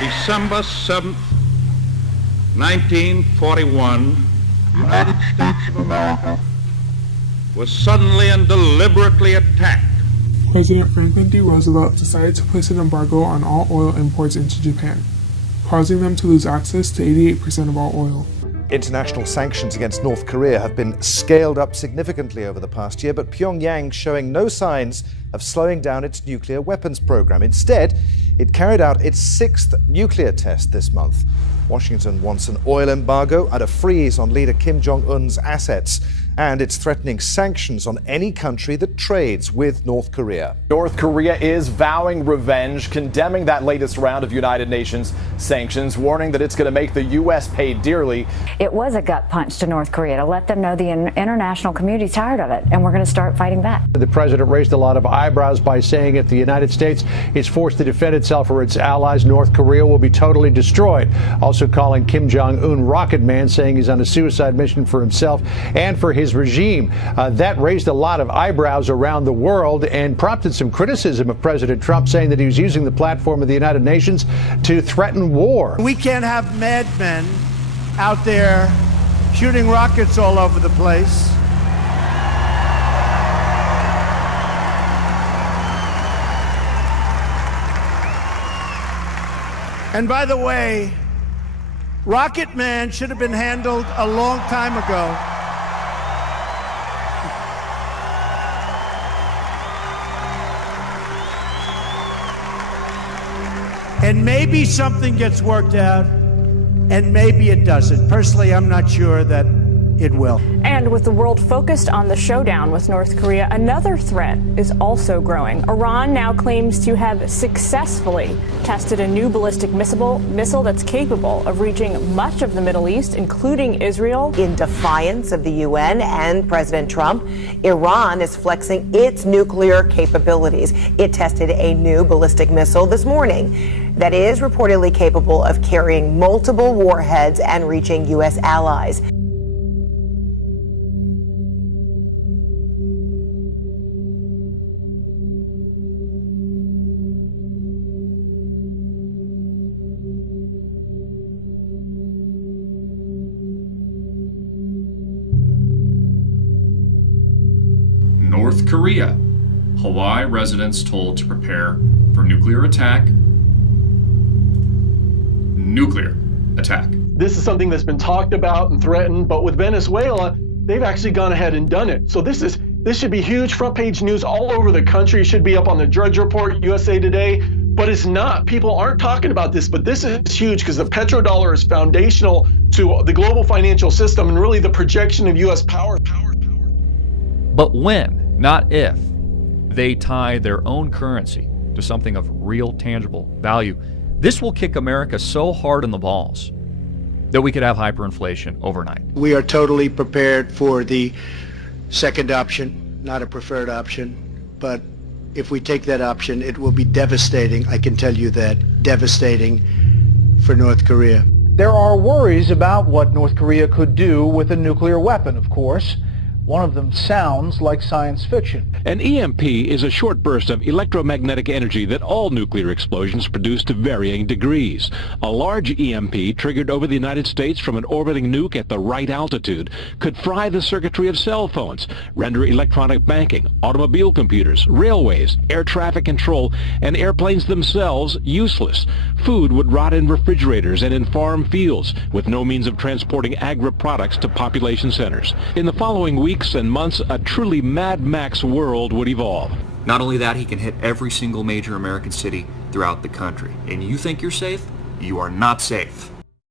December 7th, 1941, the United States of America was suddenly and deliberately attacked. President Franklin D. Roosevelt decided to place an embargo on all oil imports into Japan, causing them to lose access to 88% of all oil. International sanctions against North Korea have been scaled up significantly over the past year, but Pyongyang showing no signs of slowing down its nuclear weapons program. Instead, it carried out its 6th nuclear test this month. Washington wants an oil embargo and a freeze on leader Kim Jong-un's assets. And it's threatening sanctions on any country that trades with North Korea. North Korea is vowing revenge, condemning that latest round of United Nations sanctions, warning that it's going to make the U.S. pay dearly. It was a gut punch to North Korea to let them know the international community's tired of it, and we're going to start fighting back. The president raised a lot of eyebrows by saying if the United States is forced to defend itself or its allies, North Korea will be totally destroyed. Also calling Kim Jong-un Rocket Man, saying he's on a suicide mission for himself and for his regime. That raised a lot of eyebrows around the world and prompted some criticism of President Trump, saying that he was using the platform of the United Nations to threaten war. We can't have madmen out there shooting rockets all over the place. And by the way, Rocket Man should have been handled a long time ago. And maybe something gets worked out, and maybe it doesn't. Personally, I'm not sure that it will. And with the world focused on the showdown with North Korea, another threat is also growing. Iran now claims to have successfully tested a new ballistic missile that's capable of reaching much of the Middle East, including Israel. In defiance of the UN and President Trump, Iran is flexing its nuclear capabilities. It tested a new ballistic missile this morning that is reportedly capable of carrying multiple warheads and reaching U.S. allies. North Korea. Hawaii residents told to prepare for nuclear attack. Nuclear attack. This is something that's been talked about and threatened, but with Venezuela, they've actually gone ahead and done it. So this should be huge front page news all over the country. It should be up on the Drudge Report, USA Today, but it's not. People aren't talking about this, but this is huge because the petrodollar is foundational to the global financial system and really the projection of U.S. power. But when, not if, they tie their own currency to something of real tangible value, this will kick America so hard in the balls that we could have hyperinflation overnight. We are totally prepared for the second option, not a preferred option, but if we take that option, it will be devastating. I can tell you that, devastating for North Korea. There are worries about what North Korea could do with a nuclear weapon, of course. One of them sounds like science fiction. An EMP is a short burst of electromagnetic energy that all nuclear explosions produce to varying degrees. A large EMP triggered over the United States from an orbiting nuke at the right altitude could fry the circuitry of cell phones, render electronic banking, automobile computers, railways, air traffic control, and airplanes themselves useless. Food would rot in refrigerators and in farm fields, with no means of transporting agri-products to population centers. In the following weeks and months, a truly Mad Max world would evolve. Not only that, he can hit every single major American city throughout the country. And you think you're safe? You are not safe.